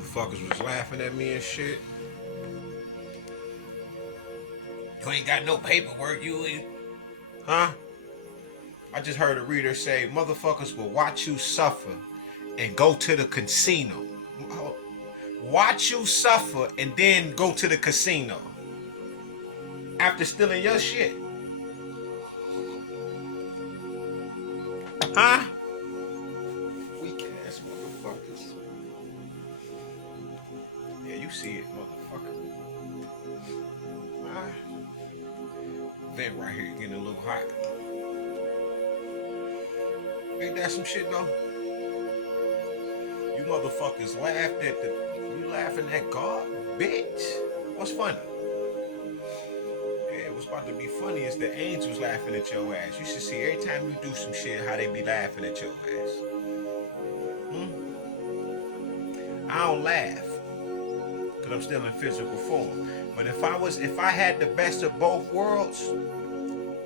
Motherfuckers was laughing at me and shit. You ain't got no paperwork, huh? I just heard a reader say, motherfuckers will watch you suffer and go to the casino. Watch you suffer and then go to the casino after stealing your shit. Huh? Weak ass motherfuckers. Yeah, you see it, motherfucker. Vent right here getting a little hot. Ain't that some shit though? You motherfuckers laughed at you laughing at God, bitch. What's funny? Yeah, what's about to be funny is the angels laughing at your ass. You should see every time you do some shit how they be laughing at your ass. I don't laugh because I'm still in physical form. But if I had the best of both worlds,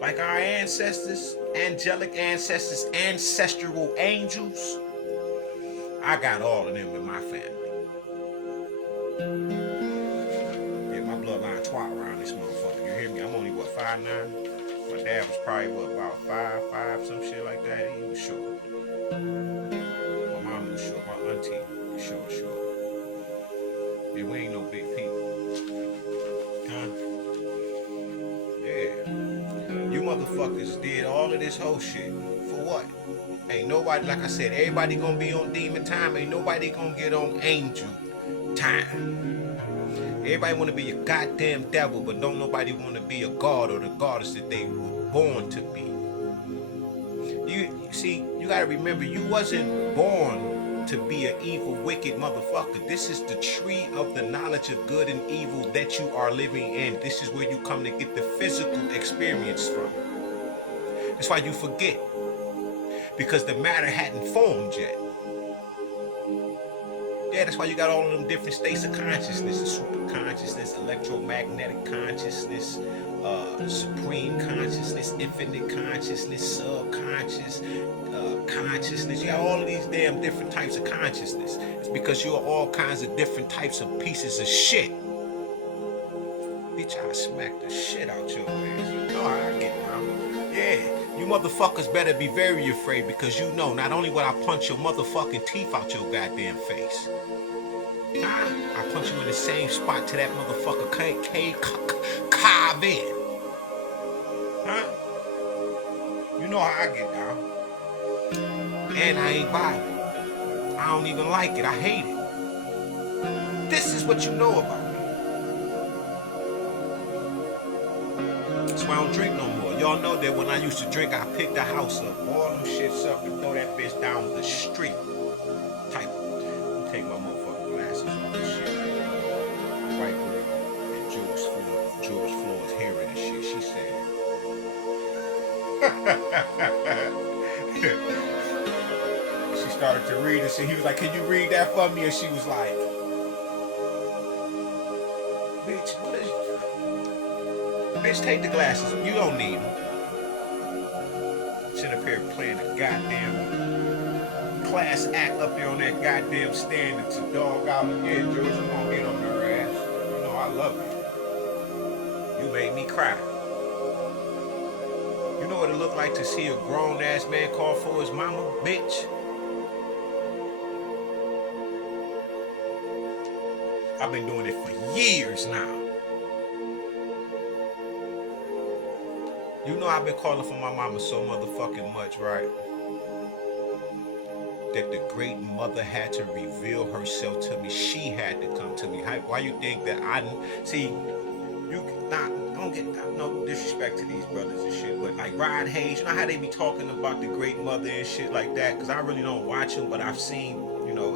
like our ancestors, angelic ancestors, ancestral angels, I got all of them in my family. Yeah, my bloodline twat around this motherfucker. You hear me? I'm only, 5'9"? My dad was probably, about 5'5", some shit like that. He was short. My mom was short. My auntie was short. Yeah, we ain't no big people. Huh? Yeah. You motherfuckers did all of this whole shit. For what? Ain't nobody, like I said, everybody gonna be on demon time. Ain't nobody gonna get on angel time. Everybody wanna be a goddamn devil, but don't nobody wanna be a god or the goddess that they were born to be. You see, you gotta remember, you wasn't born to be an evil, wicked motherfucker. This is the tree of the knowledge of good and evil that you are living in. This is where you come to get the physical experience from. That's why you forget. Because the matter hadn't formed yet. Yeah, that's why you got all of them different states of consciousness: the super consciousness, electromagnetic consciousness, supreme consciousness, infinite consciousness, subconscious consciousness. You got all of these damn different types of consciousness. It's because you're all kinds of different types of pieces of shit. Bitch, I smack the shit out your ass. You know how I get down. Yeah. You motherfuckers better be very afraid, because you know not only will I punch your motherfucking teeth out your goddamn face, I punch you in the same spot to that motherfucker can't carve in. Huh? You know how I get down. And I ain't violent. I don't even like it. I hate it. This is what you know about me. That's why I don't drink no more. Y'all know that when I used to drink, I picked the house up, all them shits up, and throw that bitch down the street. Type. Take my motherfucking glasses off and shit. White girl and George Floyd's hearing and shit. She said, she started to read and shit. He was like, "Can you read that for me?" And she was like, "Bitch, what is?" Bitch, take the glasses. You don't need them. Sitting up here playing a goddamn class act up there on that goddamn stand. It's a dog out. Yeah, George, I'm gonna get on their ass. You know I love you. You made me cry. You know what it looked like to see a grown ass man call for his mama, bitch? I've been doing it for years now. You know I've been calling for my mama so motherfucking much, right? That the great mother had to reveal herself to me. She had to come to me. Why you think that I see? Don't get no disrespect to these brothers and shit, but like Rod Hayes, you know how they be talking about the great mother and shit like that? Because I really don't watch him, but I've seen,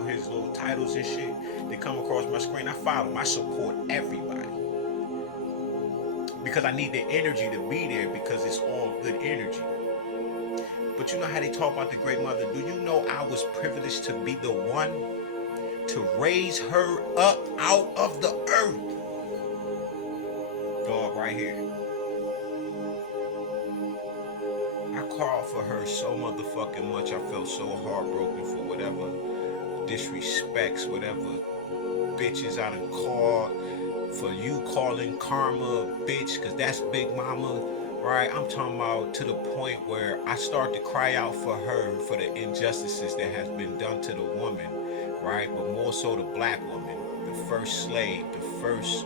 his little titles and shit. They come across my screen. I follow him. I support everybody. Because I need the energy to be there, because it's all good energy. But you know how they talk about the great mother? Do you know I was privileged to be the one to raise her up out of the earth? Dog right here. I called for her so motherfucking much. I felt so heartbroken for whatever disrespects, whatever bitches I done called, for you calling karma a bitch, cause that's Big Mama, right? I'm talking about to the point where I start to cry out for her, for the injustices that has been done to the woman, right? But more so the black woman, the first slave, the first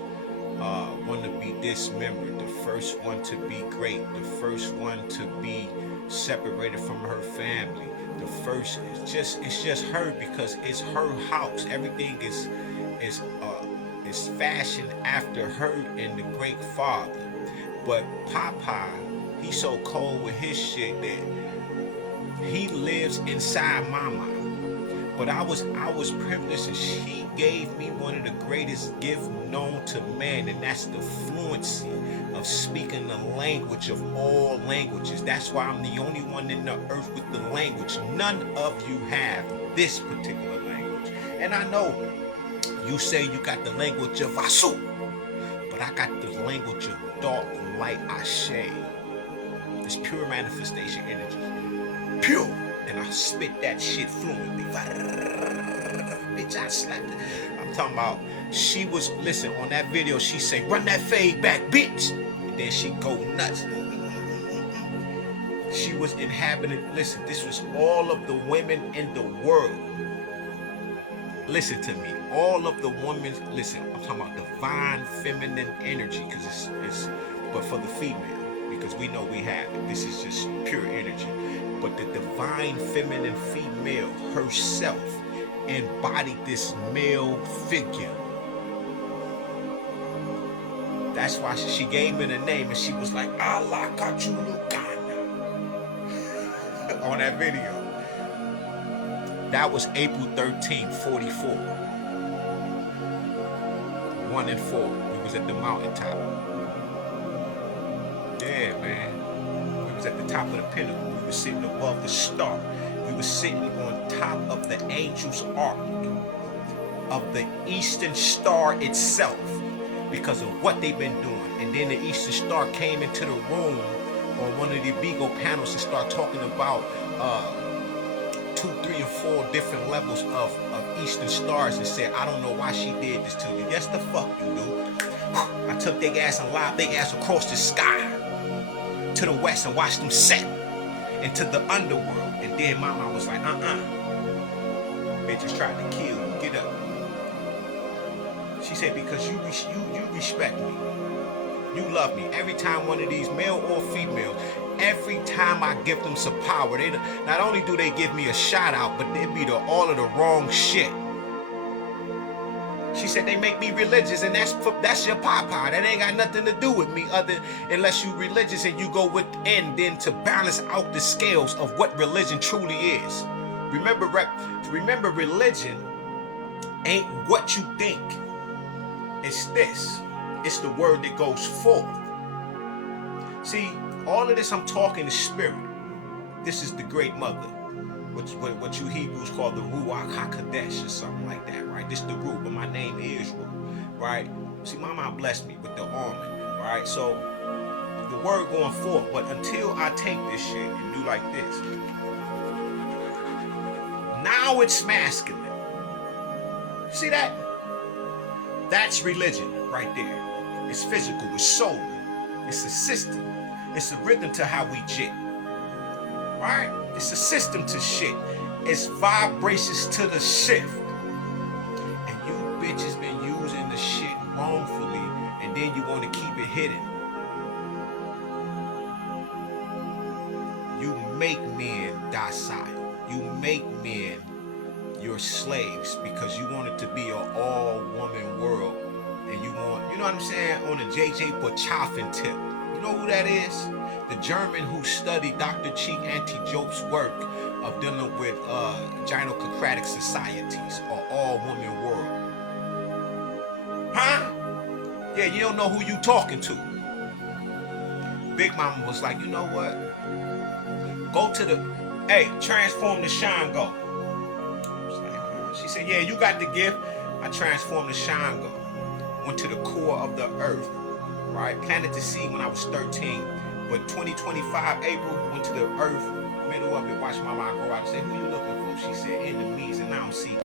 one to be dismembered, the first one to be great, the first one to be separated from her family, the first, it's just her, because it's her house. Everything is fashioned after her and the great father. But Papa, he's so cold with his shit that he lives inside Mama. But I was privileged, and she gave me one of the greatest gifts known to man, and that's the fluency of speaking the language of all languages. That's why I'm the only one in the earth with the language. None of you have this particular language. And I know you say you got the language of Vasu, but I got the language of dark light Ashe. It's pure manifestation energy. Pure. And I spit that shit fluently. Bitch, I slapped it. I'm talking about, she was, listen, on that video, she say, run that fade back, bitch. And then she go nuts. She was inhabiting, listen, this was all of the women in the world. Listen to me. All of the women, listen, I'm talking about divine feminine energy, because it's but for the female, because we know we have it. This is just pure energy. But the divine feminine female herself embodied this male figure. That's why she gave me the name, and she was like, Allah Kachulukana on that video. That was April 13th, 44. 1 and 4. We was at the mountaintop. Yeah, man. We was at the top of the pinnacle. We was sitting above the star. We was sitting on top of the angel's ark, of the eastern star itself, because of what they've been doing. And then the eastern star came into the room on one of the Bigo panels and started talking about 2, 3, and 4 different levels of eastern stars, and said, I don't know why she did this to you. Yes, the fuck you do. I took their ass and lobbed their ass across the sky to the west and watched them set into the underworld. And then my mom was like, bitches tried to kill you. Get up. She said, because you respect me. You love me. Every time one of these, male or female, every time I give them some power, they not only do they give me a shout out, but they be all of the wrong shit. She said they make me religious, and that's your papa. That ain't got nothing to do with me, unless you religious and you go within then to balance out the scales of what religion truly is. Remember, religion ain't what you think. It's this. It's the word that goes forth. See, all of this I'm talking is spirit. This is the great mother, what you Hebrews call the Ruach HaKodesh or something like that, right? This is the root, but my name is Ru, right? See, my mom blessed me with the almond, right? So the word going forth, but until I take this shit and do like this, now it's masculine. See that? That's religion right there. It's physical, it's soul, it's a system, it's a rhythm to how we jit, right? It's a system to shit. It's vibrations to the shift. And you bitches been using the shit wrongfully, and then you want to keep it hidden. You make men docile. You make men your slaves because you want it to be an all-woman world. And you want, you know what I'm saying, on the J.J. Botchaffin tip. You know who that is? The German who studied Dr. Cheek Anti-Jope's work of dealing with gynocratic societies or all-woman world. Huh? Yeah, you don't know who you talking to. Big Mama was like, you know what? Go to the, transform the Shango. She said, yeah, you got the gift. I transformed the Shango. Went to the core of the earth, right? Planted the seed when I was 13. But 2025 April, went to the earth, middle of it, watched my mom go out and say, who you looking for? She said, enemies, and I don't see